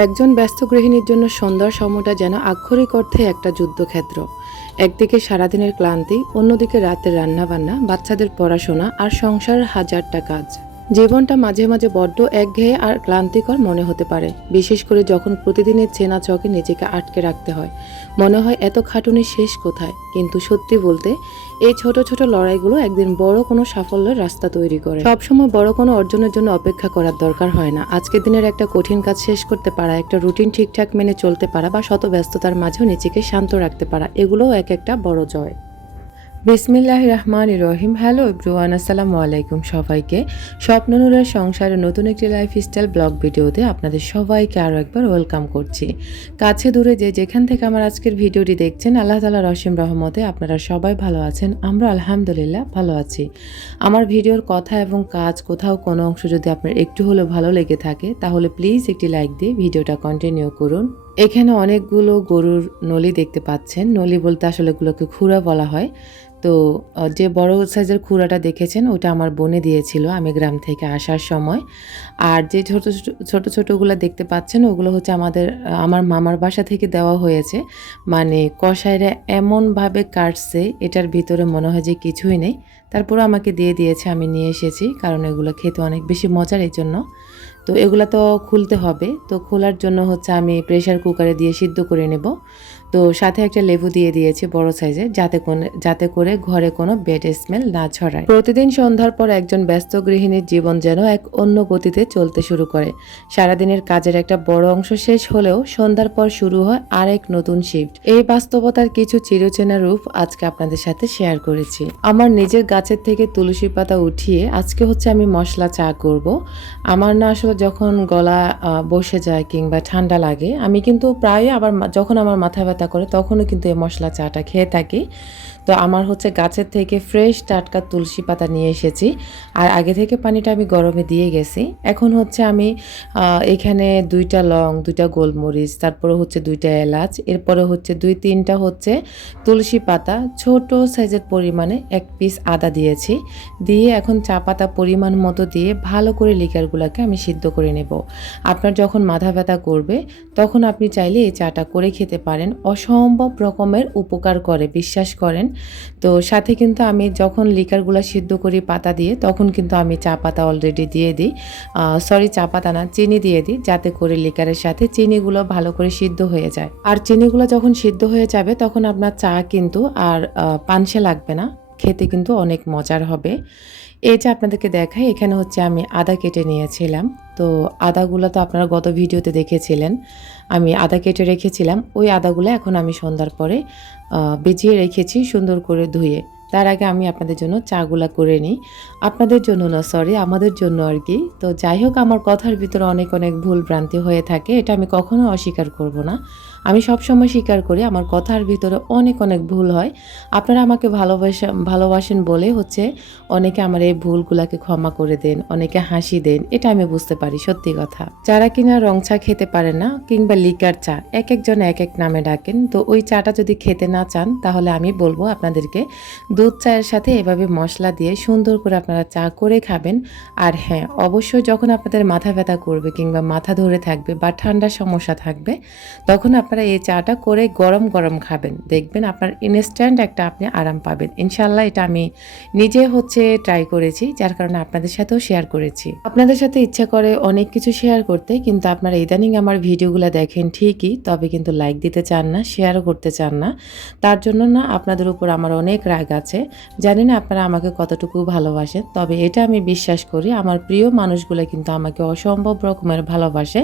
একজন ব্যস্ত গৃহিণীর জন্য সন্ধ্যার সময়টা যেন আক্ষরিক অর্থে একটা যুদ্ধক্ষেত্র। একদিকে সারাদিনের ক্লান্তি, অন্যদিকে রাতের রান্নাবান্না, বাচ্চাদের পড়াশোনা আর সংসারের হাজারটা কাজ। জীবনটা মাঝে মাঝে বড্ড একঘেয়ে আর ক্লান্তিকর মনে হতে পারে, বিশেষ করে যখন প্রতিদিনের চেনা চকে নিজেকে আটকে রাখতে হয়। মনে হয় এত খাটুনি শেষ কোথায়। কিন্তু সত্যি বলতে এই ছোট ছোট লড়াইগুলো একদিন বড় কোনো সাফল্যের রাস্তা তৈরি করে। সবসময় বড় কোনো অর্জনের জন্য অপেক্ষা করার দরকার হয় না। আজকের দিনের একটা কঠিন কাজ শেষ করতে পারা, একটা রুটিন ঠিকঠাক মেনে চলতে পারা বা শত ব্যস্ততার মাঝেও নিজেকে শান্ত রাখতে পারা, এগুলোও এক একটা বড় জয়। বিসমিল্লাহির রহমানির রহিম। হ্যালো এভরিওয়ান, আসসালামু আলাইকুম সবাইকে। স্বপ্ননূরের সংসারে নতুন একটি লাইফস্টাইল ব্লগ ভিডিওতে আপনাদের সবাইকে আরও একবার ওয়েলকাম করছি। কাছে দূরে যে যেখান থেকে আমার আজকের ভিডিওটি দেখছেন, আল্লাহ তাআলার অসীম রহমতে আপনারা সবাই ভালো আছেন। আমরা আলহামদুলিল্লাহ ভালো আছি। আমার ভিডিওর কথা এবং কাজ কোথাও কোনো অংশ যদি আপনার একটু হলেও ভালো লেগে থাকে, তাহলে প্লিজ একটি লাইক দিয়ে ভিডিওটা কন্টিনিউ করুন। এখানে অনেকগুলো গরুর নলি দেখতে পাচ্ছেন। নলি বলতে আসলে এগুলোকে খুরা বলা হয়। তো যে বড় সাইজের খুরাটা দেখেছেন ওটা আমার বোনে দিয়েছিল আমি গ্রাম থেকে আসার সময়। আর যে ছোট ছোট ছোটগুলো দেখতে পাচ্ছেন ওগুলো হচ্ছে আমার মামার বাসা থেকে দেওয়া হয়েছে। মানে কসাইরা এমনভাবে কাটছে এটার ভিতরে মনে হয় যে কিছুই নেই, তারপরও আমাকে দিয়ে দিয়েছে, আমি নিয়ে এসেছি কারণ এগুলো খেতে অনেক বেশি মজার এই জন্য। তো এগুলো তো খুলতে হবে, তো খোলার জন্য হচ্ছে আমি প্রেসার কুকারে দিয়ে সিদ্ধ করে নেব। তো সাথে একটা লেবু দিয়ে দিয়েছি বড় সাইজের, যাতে করে ঘরে কোনো ব্যাড স্মেল না ছড়ায়। প্রতিদিন সন্ধ্যার পর একজন ব্যস্ত গৃহিণীর জীবন যেন এক অন্য গতিতে চলতে শুরু করে। সারাদিনের কাজের একটা বড় অংশ শেষ হলেও সন্ধ্যার পর শুরু হয় আরেক নতুন শিফট। এই বাস্তবতার কিছু চিরচেনা রূপ আজকে আপনাদের সাথে শেয়ার করেছি। আমার নিজের গাছের থেকে তুলসী পাতা উঠিয়ে আজকে হচ্ছে আমি মশলা চা করব। আমার না আসলে যখন গলা বসে যায় কিংবা ঠান্ডা লাগে, আমি কিন্তু প্রায় যখন আমার মাথা ব্যথা করে তখনও কিন্তু এই মশলা চাটা খেয়ে থাকি। তো আমার হচ্ছে গাছের থেকে ফ্রেশ টাটকা তুলসী পাতা নিয়ে এসেছি, আর আগে থেকে পানিটা আমি গরমে দিয়ে গেছি। এখন হচ্ছে আমি এখানে 2টা লং, 2টা গোলমরিচ, তারপরে হচ্ছে 2টা এলাচ, এরপরে হচ্ছে 2-3টা হচ্ছে তুলসী পাতা, ছোট সাইজের পরিমাণে 1 পিস আদা দিয়েছি। দিয়ে এখন চা পাতা পরিমাণ মতো দিয়ে ভালো করে লিকারগুলোকে আমি সিদ্ধ করে নেব। আপনার যখন মাথা ব্যথা করবে তখন আপনি চাইলে এই চাটা করে খেতে পারেন, অসম্ভব রকমের উপকার করে, বিশ্বাস করেন। তো সাথে কিন্তু আমি যখন লিকারগুলো সিদ্ধ করি পাতা দিয়ে, তখন কিন্তু আমি চা পাতা অলরেডি দিয়ে দিই, চা পাতা না, চিনি দিয়ে দিই, যাতে করে লিকারের সাথে চিনিগুলো ভালো করে সিদ্ধ হয়ে যায়। আর চিনিগুলো যখন সিদ্ধ হয়ে যাবে তখন আপনার চা কিন্তু আর পানসে লাগবে না, খেতে কিন্তু অনেক মজার হবে। এই যে আপনাদেরকে দেখাই, এখানে হচ্ছে আমি আদা কেটে নিয়েছিলাম। তো আদাগুলো তো আপনারা গত ভিডিওতে দেখেছিলেন, আমি আদা কেটে রেখেছিলাম। ওই আদাগুলো এখন আমি সন্ধ্যার পরে ভিজিয়ে রেখেছি সুন্দর করে ধুয়ে। তার আগে আমি আপনাদের জন্য চাগুলা করে নিই। আপনাদের জন্য না, সরি, আমাদের জন্য আর কি। তো যাই হোক, আমার কথার ভিতরে অনেক অনেক ভুল ভ্রান্তি হয়ে থাকে, এটা আমি কখনো অস্বীকার করব না। আমি সবসময় স্বীকার করি আমার কথার ভিতরে অনেক অনেক ভুল হয়। আপনারা আমাকে ভালোবাসেন বলে হচ্ছে অনেকে আমার এই ভুলগুলাকে ক্ষমা করে দেন, অনেকে হাসি দেন, এটা আমি বুঝতে পারি, সত্যি কথা। যারা কিনা রং চা খেতে পারে না কিংবা লিকার চা, এক একজন এক এক নামে ডাকেন, তো ওই চাটা যদি খেতে না চান তাহলে আমি বলবো আপনাদেরকে দুধ চায়ের সাথে এভাবে মশলা দিয়ে সুন্দর করে আপনারা চা করে খাবেন। আর হ্যাঁ, অবশ্যই যখন আপনাদের মাথা ব্যথা করবে কিংবা মাথা ধরে থাকবে বা ঠান্ডার সমস্যা থাকবে, তখন আপনারা এই চাটা করে গরম গরম খাবেন, দেখবেন আপনার ইনস্ট্যান্ট একটা আপনি আরাম পাবেন ইনশাল্লাহ। এটা আমি নিজে হচ্ছে ট্রাই করেছি, যার কারণে আপনাদের সাথেও শেয়ার করেছি। আপনাদের সাথে ইচ্ছা করে অনেক কিছু শেয়ার করতে, কিন্তু আপনারা ইদানিং আমার ভিডিওগুলো দেখেন ঠিকই, তবে কিন্তু লাইক দিতে চান না, শেয়ারও করতে চান না। তার জন্য না আপনাদের উপর আমার অনেক রাগ আছে। জানি না আপনারা আমাকে কতটুকু ভালোবাসেন, তবে এটা আমি বিশ্বাস করি আমার প্রিয় মানুষগুলো কিন্তু আমাকে অসম্ভব রকমের ভালোবাসে।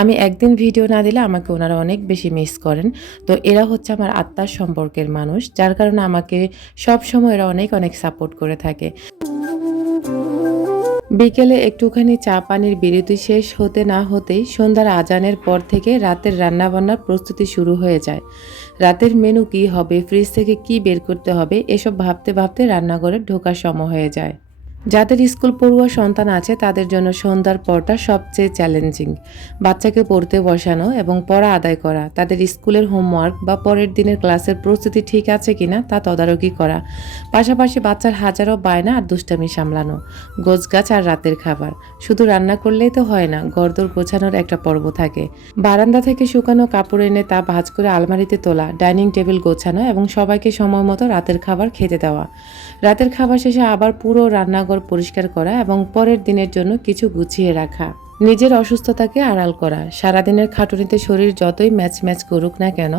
আমি একদিন ভিডিও না দিলে আমাকে ওনারা অনেক বেশি মিস করেন। তো এরা হচ্ছে আমার আত্মার সম্পর্কের মানুষ, যার কারণে আমাকে সব সময় এরা অনেক অনেক সাপোর্ট করে থাকে। বিকেলে একটুখানি চা পানির বিরতি শেষ হতে না হতেই সন্ধ্যার আজানের পর থেকে রাতের রান্নাবান্নার প্রস্তুতি শুরু হয়ে যায়। রাতের মেনু কি হবে, ফ্রিজ থেকে কি বের করতে হবে, এসব ভাবতে ভাবতে রান্নাঘরে ঢোকার সময় হয়ে যায়। যাদের স্কুল পড়ুয়া সন্তান আছে তাদের জন্য সন্ধ্যার পরটা সবচেয়ে চ্যালেঞ্জিং। বাচ্চাকে পড়তে বসানো এবং পড়া আদায় করা, তাদের স্কুলের হোমওয়ার্ক বা পরের দিনের ক্লাসের প্রস্তুতি ঠিক আছে কিনা তা তদারকি করা, পাশাপাশি বাচ্চার হাজারো বায়না আর দুষ্টামি সামলানো, গোছগাছ আর রাতের খাবার। শুধু রান্না করলেই তো হয় না, ঘরদোর গোছানোর একটা পর্ব থাকে। বারান্দা থেকে শুকানো কাপড় এনে তা ভাঁজ করে আলমারিতে তোলা, ডাইনিং টেবিল গোছানো এবং সবাইকে সময় মতো রাতের খাবার খেতে দেওয়া। রাতের খাবার শেষে আবার পুরো রান্নাঘর পরিষ্কার করা এবং পরের দিনের জন্য কিছু গুছিয়ে রাখা। নিজের অসুস্থতাকে আড়াল করা। সারাদিনের খাটুনিতে শরীর যতই ম্যাচ করুক না কেন,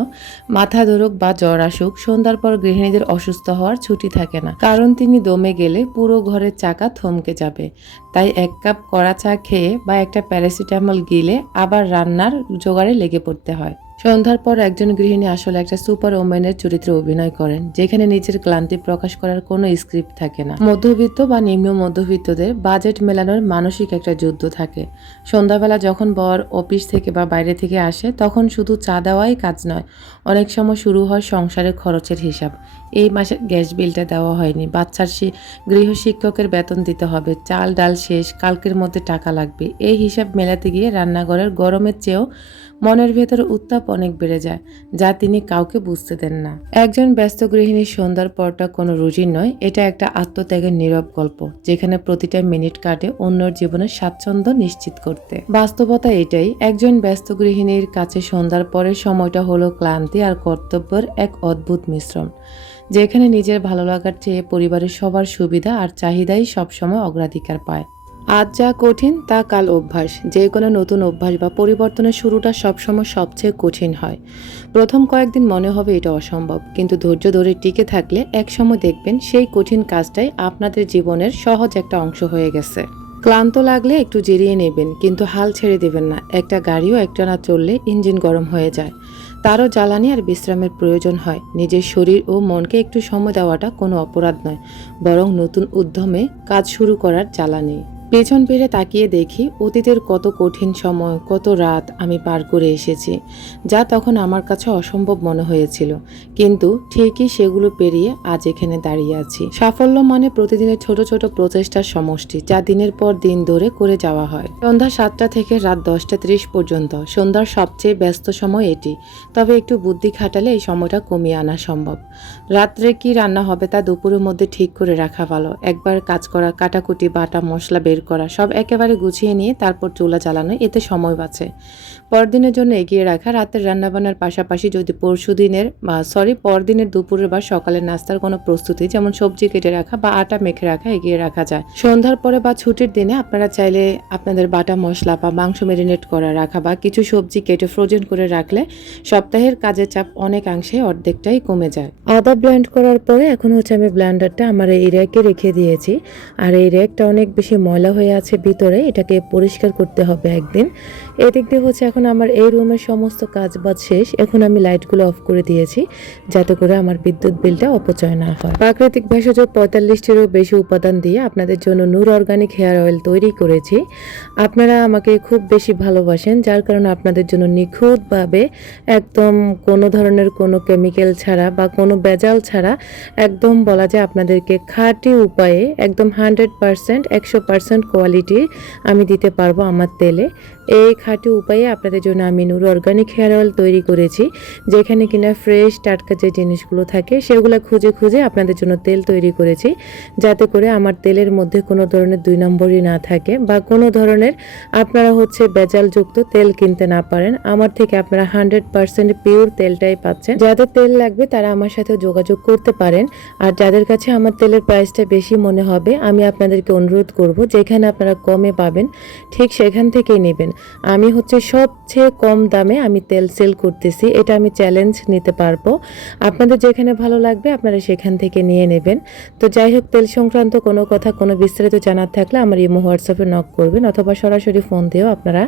মাথা ধরুক বা জ্বর আসুক, সন্ধ্যার পর গৃহিণীদের অসুস্থ হওয়ার ছুটি থাকে না, কারণ তিনি দমে গেলে পুরো ঘরের চাকা থমকে যাবে। তাই এক কাপ কড়া চা খেয়ে বা একটা প্যারাসিটামল গিলে আবার রান্নার জোগাড়ে লেগে পড়তে হয়। সন্ধ্যার পর একজন গৃহিণী আসলে একটা সুপার ওম্যানের চরিত্রে অভিনয় করেন, যেখানে নিজের ক্লান্তি প্রকাশ করার কোনো স্ক্রিপ্ট থাকে না। মধ্যবিত্ত বা নিম্ন মধ্যবিত্তদের বাজেট মেলানোর মানসিক একটা যুদ্ধ থাকে। সন্ধ্যাবেলা যখন বর অফিস থেকে বা বাইরে থেকে আসে, তখন শুধু চা দেওয়াই কাজ নয়, অনেক সময় শুরু হয় সংসারের খরচের হিসাব। এই মাসে গ্যাস বিলটা দেওয়া হয়নি, বাচ্চার গৃহশিক্ষকের বেতন দিতে হবে, চাল ডাল শেষ, কালকের মধ্যে টাকা লাগবে। এই হিসাব মেলাতে গিয়ে রান্নাঘরের গরমের চেয়েও মনের ভেতর উত্তাপ অনেক বেড়ে যায়, যা তিনি কাউকে বুঝতে দেন না। একজন ব্যস্ত গৃহিণীর সন্ধ্যার পরটা কোনো রুটিন নয়, এটা একটা আত্মত্যাগের নীরব গল্প, যেখানে প্রতিটা মিনিট কাটে অন্যর জীবনের স্বাচ্ছন্দ্য নিশ্চিত করতে। বাস্তবতা এটাই, একজন ব্যস্ত গৃহিণীর কাছে সন্ধ্যার পরের সময়টা হলো ক্লান্তি আর কর্তব্যের এক অদ্ভুত মিশ্রণ, যেখানে নিজের ভালো লাগার চেয়ে পরিবারের সবার সুবিধা আর চাহিদাই সবসময় অগ্রাধিকার পায়। আজ যা কঠিন তা কাল অভ্যাস। যে কোনো নতুন অভ্যাস বা পরিবর্তনের শুরুটা সবসময় সবচেয়ে কঠিন হয়। প্রথম কয়েকদিন মনে হবে এটা অসম্ভব, কিন্তু ধৈর্য ধরে টিকে থাকলে একসময় দেখবেন সেই কঠিন কাজটাই আপনাদের জীবনের সহজ একটা অংশ হয়ে গেছে। ক্লান্ত লাগলে একটু জিরিয়ে নেবেন, কিন্তু হাল ছেড়ে দেবেন না। একটা গাড়িও একটানা চললে ইঞ্জিন গরম হয়ে যায়, তারও জ্বালানি আর বিশ্রামের প্রয়োজন হয়। নিজের শরীর ও মনকে একটু সময় দেওয়াটা কোনো অপরাধ নয়, বরং নতুন উদ্যমে কাজ শুরু করার জ্বালানি। পেছন ফিরে তাকিয়ে দেখি অতীতের কত কঠিন সময়, কত রাত আমি পার করে এসেছি, যা তখন আমার কাছে অসম্ভব মনে হয়েছিল, কিন্তু ঠিকই সেগুলো পেরিয়ে আজ এখানে দাঁড়িয়ে আছি। সাফল্য মানে প্রতিদিনের ছোট ছোট প্রচেষ্টার সমষ্টি, যা দিনের পর দিন ধরে করে যাওয়া হয়। সন্ধ্যা 7টা থেকে রাত 10টা 30 পর্যন্ত সন্ধ্যার সবচেয়ে ব্যস্ত সময় এটি, তবে একটু বুদ্ধি খাটালে এই সময়টা কমিয়ে আনা সম্ভব। রাত্রে কি রান্না হবে তা দুপুরের মধ্যে ঠিক করে রাখা ভালো। একবার কাজ করা, কাটাকুটি, বাটা মশলা বের করা, সব একেবারে গুছিয়ে নিয়ে তারপর চুলা চালানো, এতে সময় বাঁচে। পরদিনের জন্য এগিয়ে রাখা। রাতের রান্নাবান্নার পাশাপাশি যদি পরদিনের দুপুরের বা সকালের নাস্তার কোনো প্রস্তুতি, যেমন সবজি কেটে রাখা বা আটা মেখে রাখা, এগিয়ে রাখা যায়। সন্ধ্যার পরে বা ছুটির দিনে আপনারা চাইলে আপনাদের বাটা মশলা বা মাংস ম্যারিনেট করা রাখা বা কিছু সবজি কেটে ফ্রোজেন করে রাখলে সপ্তাহের কাজের চাপ অনেকাংশে অর্ধেকটাই কমে যায়। আদা ব্লেন্ড করার পরে এখন আমি ব্লেন্ডারটা আমার এই র্যাকে রেখে দিয়েছি, আর এই র্যাকটা অনেক বেশি ময়লা হয়ে আছে ভিতরে, এটাকে পরিষ্কার করতে হবে একদিন। এদিক দিয়ে এখন আমার এই রুমের সমস্ত কাজ বাজ শেষ। এখন আমি লাইটগুলো অফ করে দিয়েছি, যাতে করে আমার বিদ্যুৎ বিলটা অপচয় না হয়। প্রাকৃতিক ভেষজ 45টিরও বেশি উপাদান দিয়ে আপনাদের জন্য নূর অর্গানিক হেয়ার অয়েল তৈরি করেছি। আপনারা আমাকে খুব বেশি ভালোবাসেন, যার কারণে আপনাদের জন্য নিখুঁতভাবে একদম কোনো ধরনের কোনো কেমিক্যাল ছাড়া বা কোনো ভেজাল ছাড়া একদম বলা যায় আপনাদেরকে খাঁটি উপায়ে একদম 100% 100% কোয়ালিটি আমি দিতে পারবো আমার তেলে। এই খাঁটি উপায়ে আপনাদের জন্য আমি নূর অর্গানিক হেয়ার অয়েল তৈরি করেছি, যেখানে কিনা ফ্রেশ টাটকা যে জিনিসগুলো থাকে সেগুলো খুঁজে খুঁজে আপনাদের জন্য তেল তৈরি করেছি, যাতে করে আমার তেলের মধ্যে কোনো ধরনের 2 নম্বরই না থাকে বা কোনো ধরনের আপনারা ভেজালযুক্ত তেল কিনতে না পারেন। আমার থেকে আপনারা 100% পিওর তেলটাই পাচ্ছেন। যাদের তেল লাগবে তারা আমার সাথে যোগাযোগ করতে পারেন। আর যাদের কাছে আমার তেলের প্রাইসটা বেশি মনে হবে, আমি আপনাদেরকে অনুরোধ করব যেখানে আপনারা কমে পাবেন ঠিক সেখান থেকেই নেবেন। আমি সবচেয়ে কম দামে আমি তেল সেল করতেছি, এটা আমি চ্যালেঞ্জ নিতে পারবো। আপনাদের যেখানে ভালো লাগবে আপনারা সেখান থেকে নিয়ে নেবেন। তো যাই হোক, তেল সংক্রান্ত কোনো কথা, কোনো বিস্তারিত জানার থাকলে আমার ইমো হোয়াটসঅ্যাপে নক করবেন, অথবা সরাসরি ফোন দিয়েও আপনারা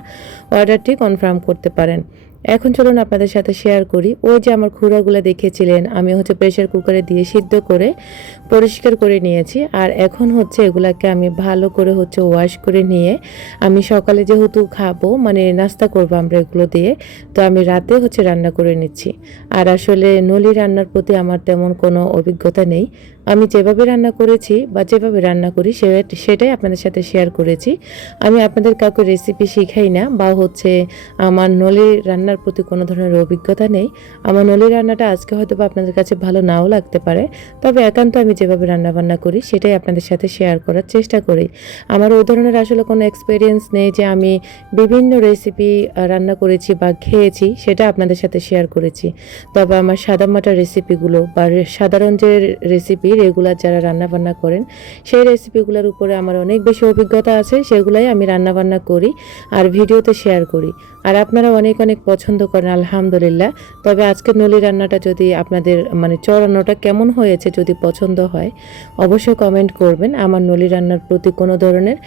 অর্ডারটি কনফার্ম করতে পারেন। এখন চলুন আপনাদের সাথে শেয়ার করি। ওই যে আমার খুঁড়াগুলো দেখেছিলেন, আমি প্রেসার কুকারে দিয়ে সিদ্ধ করে পরিষ্কার করে নিয়েছি। আর এখন এগুলাকে আমি ভালো করে ওয়াশ করে নিয়ে আমি সকালে যেহেতু খাবো, মানে নাস্তা করবো আমরা এগুলো দিয়ে, তো আমি রাতে রান্না করে নিচ্ছি। আর আসলে নলি রান্নার প্রতি আমার তেমন কোনো অভিজ্ঞতা নেই, আমি যেভাবে রান্না করেছি বা যেভাবে রান্না করি সেটাই আপনাদের সাথে শেয়ার করেছি। আমি আপনাদের কাউকে রেসিপি শিখাই না বা হচ্ছে আমার নলির রান্নার প্রতি কোনো ধরনের অভিজ্ঞতা নেই। আমার নলির রান্নাটা আজকে হয়তো বা আপনাদের কাছে ভালো নাও লাগতে পারে, তবে একান্ত আমি যেভাবে রান্নাবান্না করি সেটাই আপনাদের সাথে শেয়ার করার চেষ্টা করি। আমার ওই ধরনের আসলে কোনো এক্সপিরিয়েন্স নেই যে আমি বিভিন্ন রেসিপি রান্না করেছি বা খেয়েছি সেটা আপনাদের সাথে শেয়ার করেছি। তবে আমার সাদামাটা রেসিপিগুলো বা সাধারণ যে রেসিপি রেগুলার যারা রান্নাবান্না করেন সেই রেসিপিগুলোর উপরে আমার অনেক বেশি অভিজ্ঞতা আছে, সেগুলাই আমি রান্নাবান্না করি আর ভিডিওতে শেয়ার করি। আর আপনারা অনেক অনেক পছন্দ করেন আলহামদুলিল্লাহ। তবে আজকের নলি রান্নাটা যদি আপনাদের মানে চড়ানোটা কেমন হয়েছে যদি পছন্দ হয় অবশ্যই কমেন্ট করবেন। আমার নলি রান্নার প্রতি কোনো ধরনের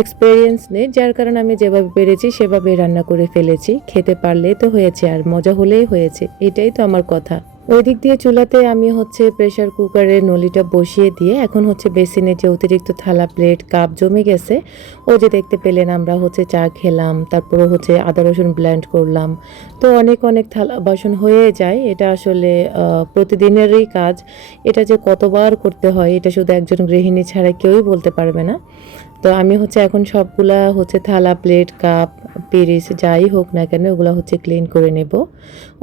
এক্সপিরিয়েন্স নেই, যার কারণে আমি যেভাবে পেরেছি সেভাবে রান্না করে ফেলেছি। খেতে পারলেই তো হয়েছে আর মজা হলেই হয়েছে, এটাই তো আমার কথা। ওই দিক দিয়ে চুলাতে আমি হচ্ছে প্রেসার কুকারে নলিটা বসিয়ে দিয়ে এখন হচ্ছে বেসিনে যে অতিরিক্ত থালা প্লেট কাপ জমে গেছে, ও যে দেখতে পেলেন আমরা হচ্ছে চা খেলাম, তারপরে হচ্ছে আদা রসুন ব্লেন্ড করলাম, তো অনেক অনেক থালা বাসন হয়ে যায়। এটা আসলে প্রতিদিনেরই কাজ। এটা যে কতবার করতে হয় এটা শুধু একজন গৃহিণী ছাড়া কেউই বলতে পারবে না। তো আমি হচ্ছে এখন সবগুলা হচ্ছে থালা প্লেট কাপ পিরিচ যাই হোক না কেন ওগুলো হচ্ছে ক্লিন করে নেব।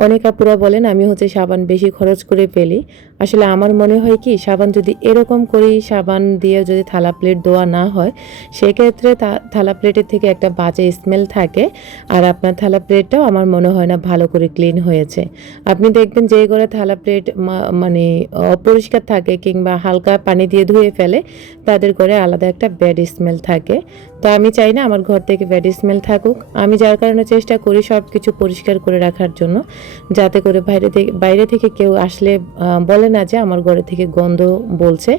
অনেক আপুরা বলেন আমি হচ্ছে সাবান বেশি খরচ করে ফেলি। আসলে আমার মনে হয় কি, সাবান যদি এরকম করি সাবান দিয়ে যদি থালা প্লেট ধোয়া না হয় সেক্ষেত্রে থালা প্লেটের থেকে একটা বাজে স্মেল থাকে, আর আপনার থালা প্লেটটাও আমার মনে হয় না ভালো করে ক্লিন হয়েছে। আপনি দেখবেন যে ঘরে থালা প্লেট মানে অপরিষ্কার থাকে কিংবা হালকা পানি দিয়ে ধুয়ে ফেলে তাদের ঘরে আলাদা একটা ব্যাড স্মেল থাকে। তো আমি চাই না আমার ঘর থেকে ব্যাড স্মেল থাকুক। আমি যার কারণে চেষ্টা করি সব কিছু পরিষ্কার করে রাখার জন্য, যাতে করে বাইরে থেকে কেউ আসলে বলে না যে আমার ঘরে থেকে গন্ধ বলছে।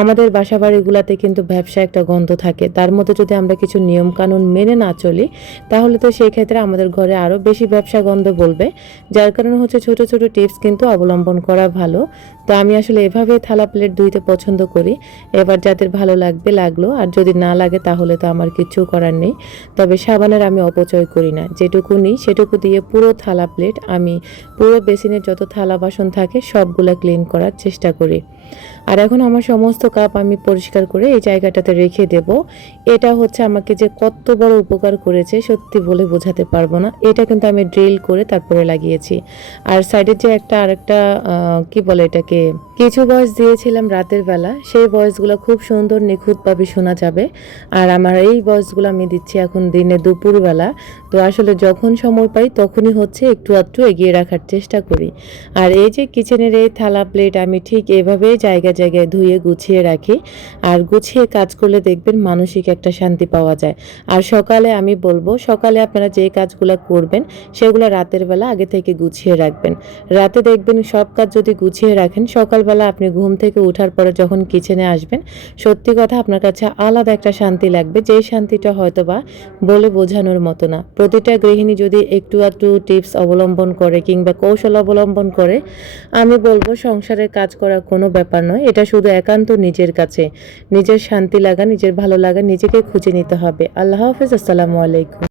আমাদের বাসা বাড়িগুলোতে কিন্তু ব্যবসা একটা গন্ধ থাকে, তার মধ্যে যদি আমরা কিছু নিয়ম কানুন মেনে না চলি তাহলে তো সেই ক্ষেত্রে আমাদের ঘরে আরও বেশি ব্যবসা গন্ধ বলবে। যার কারণে হচ্ছে ছোট ছোট টিপস কিন্তু অবলম্বন করা ভালো। তো আমি আসলে এভাবে থালা প্লেট ধুইতে পছন্দ করি। এবার যাদের ভালো লাগবে লাগলো, আর যদি না লাগে তাহলে তো আমার কিছু করার নেই। তবে সাবানের আমি অপচয় করি না, যেটুকু নিই সেটুকু দিয়ে পুরো থালা প্লেট আমি পুরো বেসিনের যত থালা বাসন থাকে সবগুলা ক্লিন করার চেষ্টা করি। আর এখন আমার সমস্ত কাপ আমি পরিষ্কার করে এই জায়গাটাতে রেখে দেব। এটা হচ্ছে আমাকে যে কত বড় উপকার করেছে সত্যি বলে বোঝাতে পারবো না। এটা কিন্তু আমি ড্রিল করে তারপরে লাগিয়েছি। আর সাইডের যে আরেকটা কি বলে এটাকে, কিছু ভয়েস দিয়েছিলাম রাতের বেলা, সেই ভয়েসগুলো খুব সুন্দর নিখুঁতভাবে শোনা যাবে। আর আমার এই ভয়েসগুলো আমি দিচ্ছি এখন দিনে দুপুরবেলা। তো আসলে যখন সময় পাই তখনই হচ্ছে একটু আধটু এগিয়ে রাখার চেষ্টা করি। আর এই যে কিচেনের এই থালা প্লেট আমি ঠিক এভাবে জায়গায় জায়গায় ধুয়ে গুছিয়ে রাখি। আর গুছিয়ে কাজ করলে দেখবেন মানসিক একটা শান্তি পাওয়া যায়। আর সকালে আমি বলবো, সকালে আপনারা যে কাজগুলো করবেন সেগুলো রাতের বেলা আগে থেকে গুছিয়ে রাখবেন। রাতে দেখবেন সব কাজ যদি গুছিয়ে রাখেন সকালবেলা আপনি ঘুম থেকে ওঠার পরে যখন কিচেনে আসবেন সত্যি কথা আপনার কাছে আলাদা একটা শান্তি লাগবে, যেই শান্তিটা হয়তো বা বলে বোঝানোর মতো না। প্রতিটা গৃহিণী যদি একটু আধটু টিপস অবলম্বন করে কিংবা কৌশল অবলম্বন করে, আমি বলবো সংসারের কাজ করা কোনো ব্যাপার নয়। এটা শুধু একান্ত নিজের কাছে, নিজের শান্তি লাগা নিজের ভালো লাগা নিজেকে খুঁজে নিতে হবে। আল্লাহ হাফেজ, আসসালামু আলাইকুম।